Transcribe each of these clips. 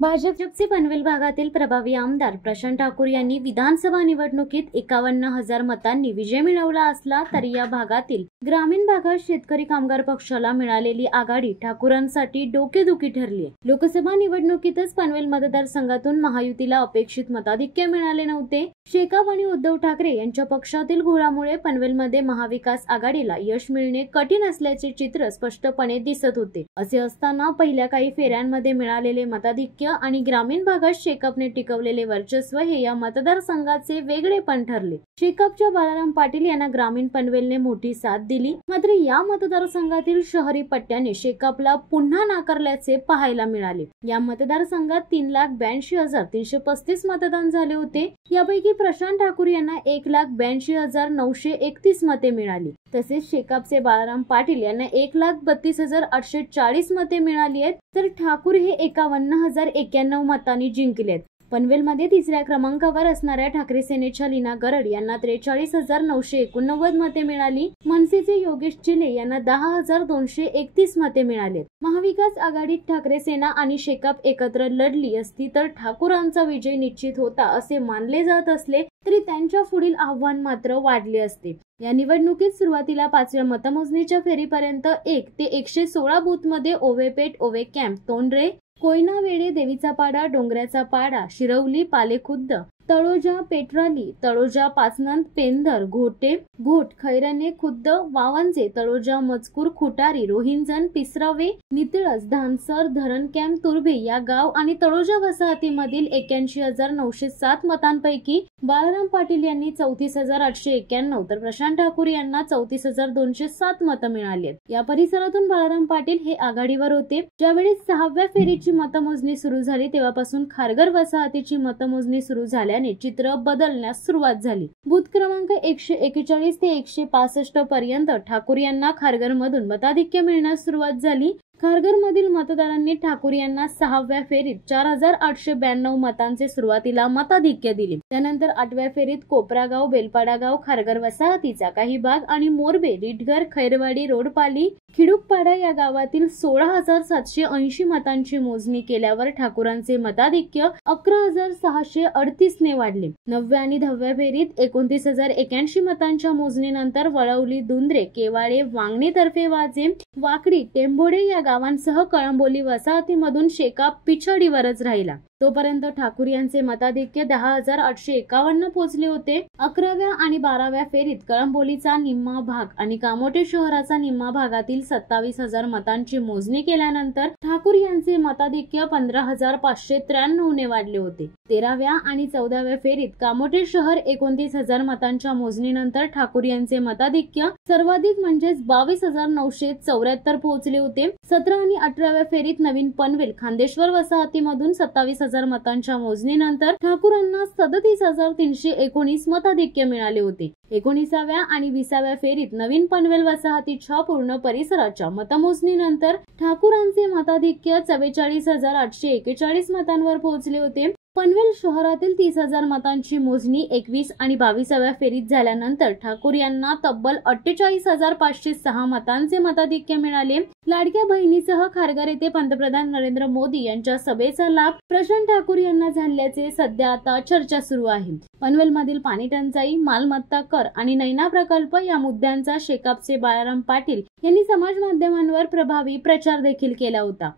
भाजपचे पनवेल भागातील प्रभावी आमदार प्रशांत ठाकूर यांनी विधानसभा निवडणुकीत 51,000 मतांनी विजय मिळवला असला तरी या भागातील ग्रामीण भागात शेतकरी कामगार पक्षाला मिळालेली आघाडी ठाकूरांसाठी डोकेदुखी ठरली आहे। लोकसभा निवडणुकीतच पनवेल मतदारसंघातून महायुतीला अपेक्षित मताधिक्य मिळाले नव्हते। शेकाप आणि उद्धव ठाकरे यांच्या पक्षातील घोळामुळे पनवेलमध्ये महाविकास आघाडीला यश मिळणे कठीण असल्याचे चित्र स्पष्टपणे दिसत होते। असे असताना पहिल्या काही फेऱ्यांमध्ये मिळालेले मताधिक्य आणि ग्रामीण भागात शेकापने टिकवलेले वर्चस्व हे या मतदारसंघाचे वेगळेपण ठरले। शेकापच्या बाळाराम पाटील यांना ग्रामीण पनवेलने मोठी साथ दिली, मात्र या मतदारसंघातील शहरी पट्ट्याने शेकापला पुन्हा नाकारल्याचे पाहायला मिळाले। या मतदारसंघात 3,82,335 मतदान झाले होते। यापैकी प्रशांत ठाकूर यांना 1,82,931 मते मिळाली। तसेच शेकापचे बाळाराम पाटील यांना 1,32,840 मते मिळाली आहेत, तर ठाकूर हे 51,091 मतांनी जिंकलेत। पनवेलमध्ये तिसऱ्या क्रमांकावर असणाऱ्या ठाकरे सेनेच्या लीना गरड यांना 43,989 मते मिळाली। मनसेचे योगेश चिले यांना 10,231 मते मिळाले। महाविकास आघाडीत ठाकरे सेना आणि शेकाप एकत्र लढली असती तर ठाकूरांचा विजय निश्चित होता असे मानले जात असले तरी त्यांच्या पुढील आव्हान मात्र वाढले असते। या निवडणुकीत सुरुवातीला 5व्या मतमोजणीच्या फेरीपर्यंत 1 ते 116 बूथमध्ये ओवेपेठ, ओवे कॅम्प, तोंडरे, कोयना, वेडे, देवीचा पाडा, डोंगऱ्याचा पाडा, शिरवली, पालेखुद्द, तळोजा, पेट्राली, तळोजा, पाचनंद, पेंधर, घोटे, घोट, खैरणे खुद्द, वावंजे, तळोजा, मजकूर, खुटारी, रोहिंजन, पिसरावे, नितळस, धानसर, धरण कॅम्प, तुर्भे या गाव आणि तळोजा वसाहतीमधील 81,907 मतांपैकी बाळाराम पाटील यांनी 34,891 तर प्रशांत ठाकूर यांना 34,207 मतं मिळाली। या परिसरातून बाळाराम पाटील हे आघाडीवर होते। ज्यावेळी 6व्या फेरीची मतमोजणी सुरू झाली तेव्हापासून खारघर वसाहतीची मतमोजणी सुरू झाल्याने चित्र बदलण्यास सुरुवात झाली। बूथ क्रमांक 141 ते 165 पर्यंत ठाकूर यांना खारघर मधून मताधिक्य मिळण्यास सुरुवात झाली। खारघर मधील मतदारांनी ठाकूर यांना 6व्या फेरीत 4,892 मतांचे सुरुवातीला मताधिक्य दिले। त्यानंतर 8व्या फेरीत कोपरागाव, बेलपाडागाव, खारघर वसाहतीचा काही भाग आणि मोरबे, रिटघर, खैरवाडी, रोडपाली, खिडूकपाडा या गावातील 16,780 मतांची मोजणी केल्यावर ठाकूरांचे मताधिक्य 11,638 ने वाढले। 9व्या आणि 10व्या फेरीत 29,081 मतांच्या मोजणीनंतर वळवली, दुंद्रे, केवाळे, वांगणी तर्फे वाजे, वाकडी, टेंभोडे या गावांसह कळंबोली वसाहतीमधून शेकाप पिछाडीवरच राहिला। तोपर्यंत ठाकूर यांचे मताधिक्य 10,851 पोहोचले होते। 11व्या आणि 12व्या फेरीत कळंबोलीचा निम्मा भाग आणि कामोठे शहराचा निम्मा भागातील 27,000 मतांची मोजणी केल्यानंतर ठाकूर यांचे मताधिक्य 15,593 ने वाढले होते। 13व्या आणि 14व्या फेरीत कामोठे शहर 29,000 मतांच्या मोजणीनंतर ठाकूर यांचे मताधिक्य सर्वाधिक म्हणजेच 22,974 पोहोचले होते। 17 आणि 18व्या फेरीत नवीन पनवेल, खांदेश्वर वसाहतीमधून 27,000 मतांच्या मोजणीनंतर ठाकूरांना 37,319 मताधिक्य मिळाले होते। 19व्या आणि 20व्या फेरीत नवीन पनवेल वसाहतीच्या पूर्ण परिसराच्या मतमोजणीनंतर ठाकूरांचे मताधिक्य 44,841 मतांवर पोहोचले होते। पनवेल शहरातील 30,000 मतांची मोजणी 21 आणि 22व्या फेरीत झाल्यानंतर ठाकूर यांना तब्बल 48,506 मतांचे मताधिक्य मिळाले। लाडक्या बहिणीसह खारघर येथे पंतप्रधान नरेंद्र मोदी यांच्या सभेचा लाभ प्रशांत ठाकूर यांना झाल्याचे सध्या आता चर्चा सुरू आहे। पनवेलमधील पाणी टंचाई, मालमत्ता कर आणि नैना प्रकल्प या मुद्द्यांचा शेकापचे बाळाराम पाटील यांनी समाज माध्यमांवर प्रभावी प्रचार देखील केला होता।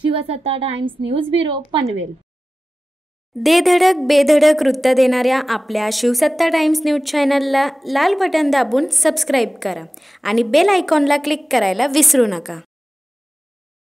शिवसत्ता टाइम्स न्यूज ब्युरो, पनवेल। दे धडक बेधडक वृत्त देणाऱ्या आपल्या शिवसत्ता टाइम्स न्यूज चॅनलला लाल बटन दाबून सबस्क्राईब करा आणि बेल आयकॉनला क्लिक करायला विसरू नका।